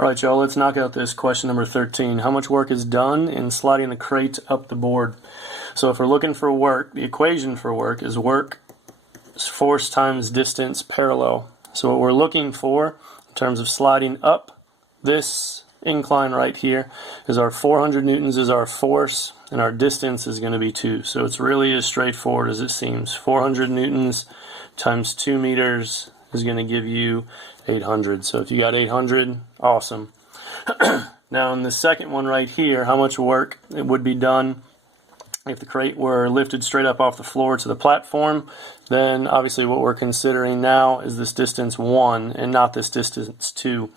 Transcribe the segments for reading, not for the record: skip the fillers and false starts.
Alright y'all, let's knock out this question number 13. How much work is done in sliding the crate up the board? So if we're looking for work, the equation for work is force times distance parallel. So what we're looking for in terms of sliding up this incline right here is our 400 newtons is our force and our distance is going to be 2. So it's really as straightforward as it seems. 400 newtons times 2 meters is going to give you 800. So if you got 800, awesome. Now in the second one right here, how much work it would be done if the crate were lifted straight up off the floor to the platform? Then obviously what we're considering now is this distance 1 and not this distance 2,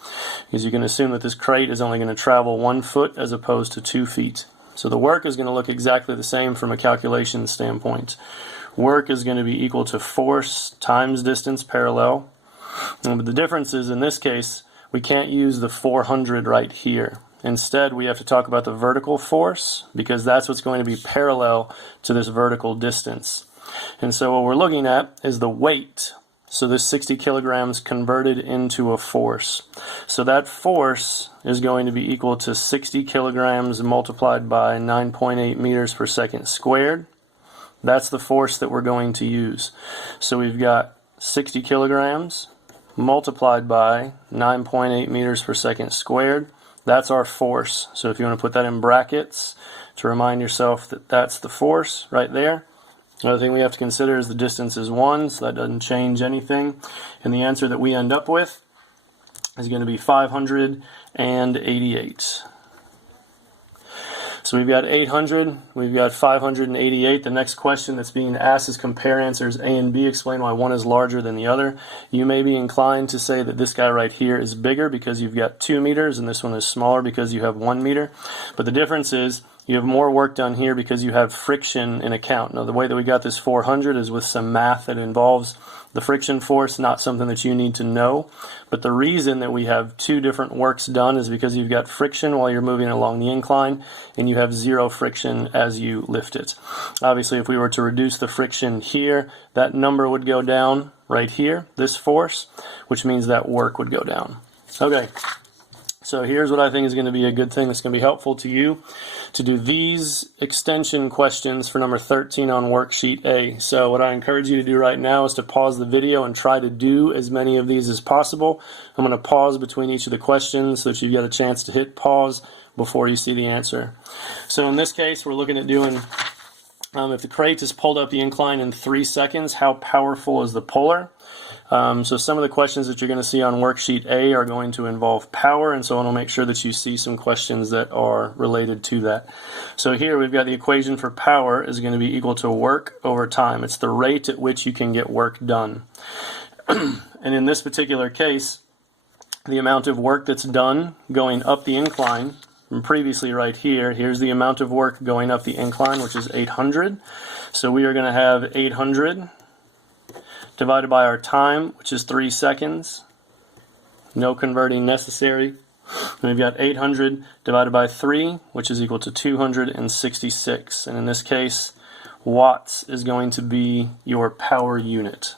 because you can assume that this crate is only going to travel 1 foot as opposed to 2 feet. So the work is going to look exactly the same from a calculation standpoint. Work is going to be equal to force times distance parallel. But the difference is, in this case, we can't use the 400 right here. Instead, we have to talk about the vertical force, because that's what's going to be parallel to this vertical distance. And so what we're looking at is the weight. So this 60 kilograms converted into a force. So that force is going to be equal to 60 kilograms multiplied by 9.8 meters per second squared. That's the force that we're going to use. So we've got 60 kilograms multiplied by 9.8 meters per second squared. That's our force. So if you want to put that in brackets to remind yourself that that's the force right there. Another thing we have to consider is the distance is 1, so that doesn't change anything. And the answer that we end up with is going to be 588. So we've got 800, we've got 588. The next question that's being asked is compare answers A and B, explain why one is larger than the other. You may be inclined to say that this guy right here is bigger because you've got 2 meters and this one is smaller because you have 1 meter. But the difference is you have more work done here because you have friction in account. Now the way that we got this 400 is with some math that involves the friction force, not something that you need to know. But the reason that we have 2 different works done is because you've got friction while you're moving along the incline and you have 0 friction as you lift it. Obviously if we were to reduce the friction here, that number would go down right here, this force, which means that work would go down. Okay. So here's what I think is going to be a good thing that's going to be helpful to you to do these extension questions for number 13 on worksheet A. So what I encourage you to do right now is to pause the video and try to do as many of these as possible. I'm going to pause between each of the questions so that you've got a chance to hit pause before you see the answer. So in this case, we're looking at doing if the crate is pulled up the incline in 3 seconds, how powerful is the puller? So some of the questions that you're going to see on worksheet A are going to involve power, and so I want to make sure that you see some questions that are related to that. So here we've got the equation for power is going to be equal to work over time. It's the rate at which you can get work done. And in this particular case, the amount of work that's done going up the incline, from previously right here, here's the amount of work going up the incline, which is 800. So we are going to have 800 divided by our time, which is 3 seconds. No converting necessary. And we've got 800 divided by 3, which is equal to 266. And in this case, watts is going to be your power unit.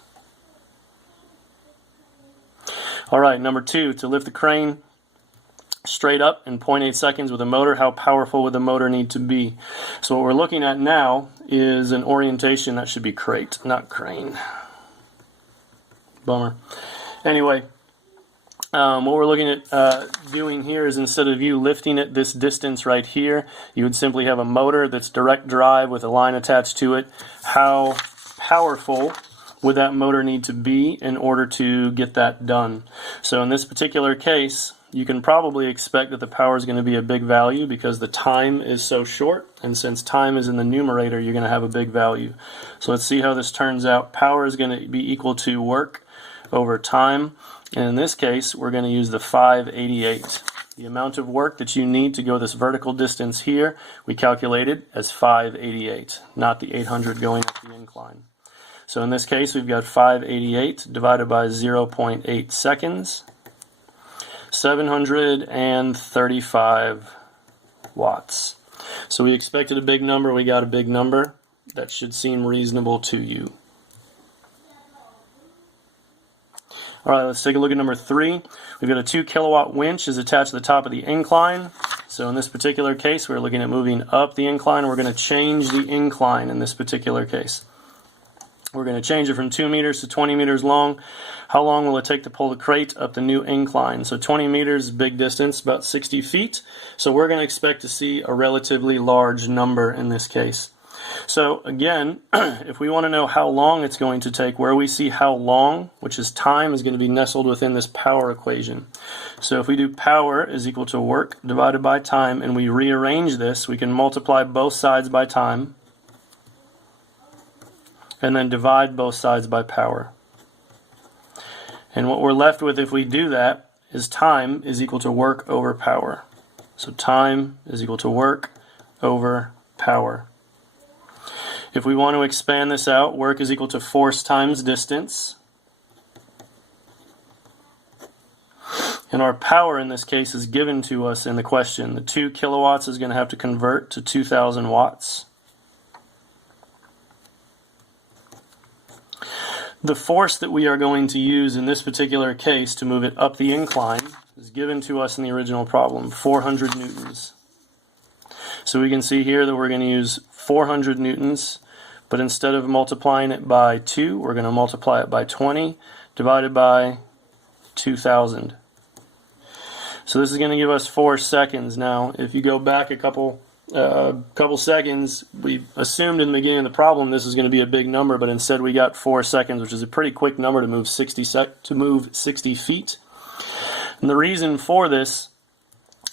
All right, number 2, to lift the crane straight up in 0.8 seconds with a motor, how powerful would the motor need to be? So what we're looking at now is an orientation that should be crate, not crane. Bummer. Anyway, what we're looking at doing here is instead of you lifting it this distance right here, you would simply have a motor that's direct drive with a line attached to it. How powerful would that motor need to be in order to get that done? So in this particular case, you can probably expect that the power is going to be a big value because the time is so short, and since time is in the numerator, you're going to have a big value. So let's see how this turns out. Power is going to be equal to work over time, and in this case we're going to use the 588. The amount of work that you need to go this vertical distance here we calculated as 588, not the 800 going up the incline. So in this case we've got 588 divided by 0.8 seconds, 735 watts. So we expected a big number, we got a big number. That should seem reasonable to you. All right, let's take a look at number 3. We've got a 2 kilowatt winch is attached to the top of the incline. So in this particular case, we're looking at moving up the incline. We're going to change the incline in this particular case. We're going to change it from 2 meters to 20 meters long. How long will it take to pull the crate up the new incline? So 20 meters is a big distance, about 60 feet. So we're going to expect to see a relatively large number in this case. So again, if we want to know how long it's going to take, where we see how long, which is time, is going to be nestled within this power equation. So if we do power is equal to work divided by time, and we rearrange this, we can multiply both sides by time, and then divide both sides by power. And what we're left with if we do that is time is equal to work over power. So time is equal to work over power. If we want to expand this out, work is equal to force times distance. And our power in this case is given to us in the question. The 2 kilowatts is going to have to convert to 2,000 watts. The force that we are going to use in this particular case to move it up the incline is given to us in the original problem, 400 newtons. So we can see here that we're going to use 400 newtons, but instead of multiplying it by 2, we're going to multiply it by 20 divided by 2,000. So this is going to give us 4 seconds. Now, if you go back a couple seconds, we assumed in the beginning of the problem this is going to be a big number, but instead we got 4 seconds, which is a pretty quick number to move 60 feet. And the reason for this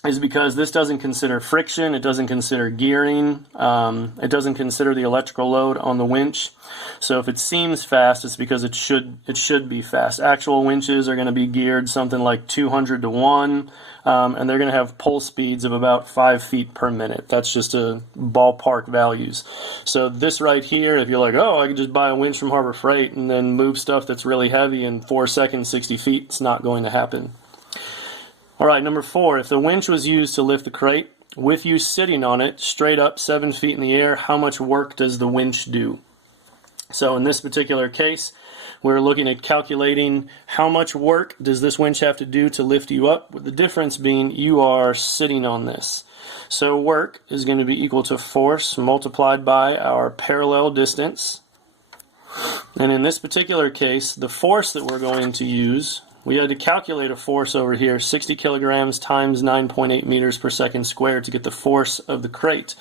is because this doesn't consider friction, it doesn't consider gearing, it doesn't consider the electrical load on the winch. So if it seems fast, it's because it should be fast. Actual winches are going to be geared something like 200 to 1, and they're going to have pull speeds of about 5 feet per minute. That's just a ballpark values. So this right here, if you're like, oh, I could just buy a winch from Harbor Freight and then move stuff that's really heavy in 4 seconds, 60 feet, it's not going to happen. All right, number 4, if the winch was used to lift the crate, with you sitting on it straight up 7 feet in the air, how much work does the winch do? So in this particular case, we're looking at calculating how much work does this winch have to do to lift you up, with the difference being you are sitting on this. So work is going to be equal to force multiplied by our parallel distance. And in this particular case, the force that we're going to use, we had to calculate a force over here, 60 kilograms times 9.8 meters per second squared to get the force of the crate.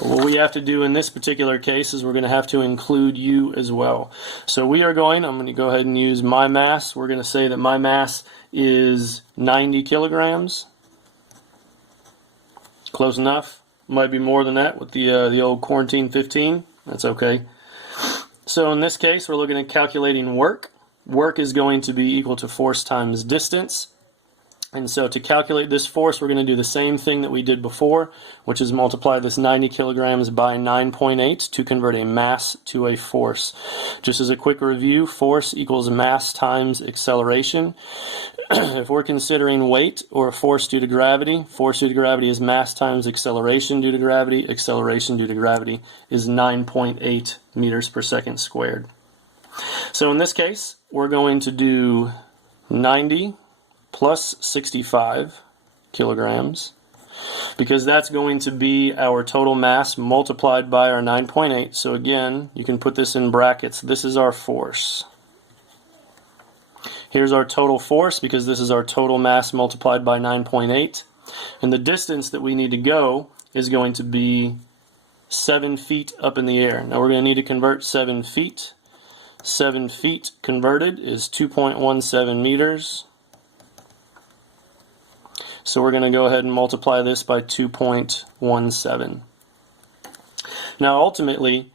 But what we have to do in this particular case is we're going to have to include you as well. So I'm going to go ahead and use my mass. We're going to say that my mass is 90 kilograms. Close enough. Might be more than that with the old quarantine 15. That's okay. So in this case, we're looking at calculating work. Work is going to be equal to force times distance. And so to calculate this force, we're going to do the same thing that we did before, which is multiply this 90 kilograms by 9.8 to convert a mass to a force. Just as a quick review, force equals mass times acceleration. If we're considering weight or force due to gravity is mass times acceleration due to gravity. Acceleration due to gravity is 9.8 meters per second squared. So in this case, we're going to do 90 plus 65 kilograms, because that's going to be our total mass multiplied by our 9.8. So again, you can put this in brackets. This is our force. Here's our total force, because this is our total mass multiplied by 9.8. And the distance that we need to go is going to be 7 feet up in the air. Now we're going to need to convert 7 feet. 7 feet converted is 2.17 meters. So we're going to go ahead and multiply this by 2.17. Now ultimately,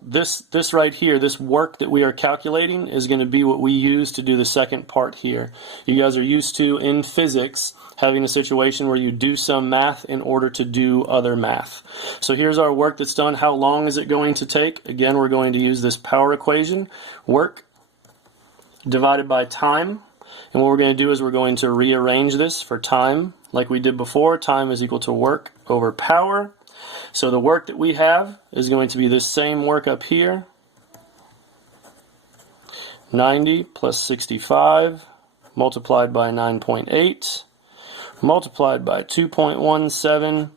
this right here, this work that we are calculating is going to be what we use to do the second part here. You guys are used to, in physics, having a situation where you do some math in order to do other math. So here's our work that's done. How long is it going to take? Again, we're going to use this power equation. Work divided by time. And what we're going to do is we're going to rearrange this for time like we did before. Time is equal to work over power. So the work that we have is going to be this same work up here. 90 plus 65 multiplied by 9.8 multiplied by 2.17.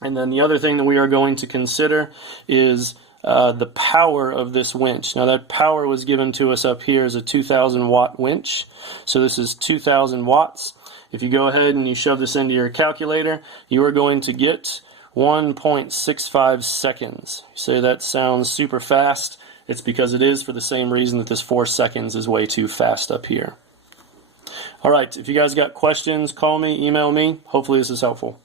And then the other thing that we are going to consider is the power of this winch. Now that power was given to us up here as a 2,000 watt winch. So this is 2,000 watts. If you go ahead and you shove this into your calculator, you are going to get 1.65 seconds. You say that sounds super fast. It's because it is, for the same reason that this 4 seconds is way too fast up here. All right, if you guys got questions, call me, email me. Hopefully this is helpful.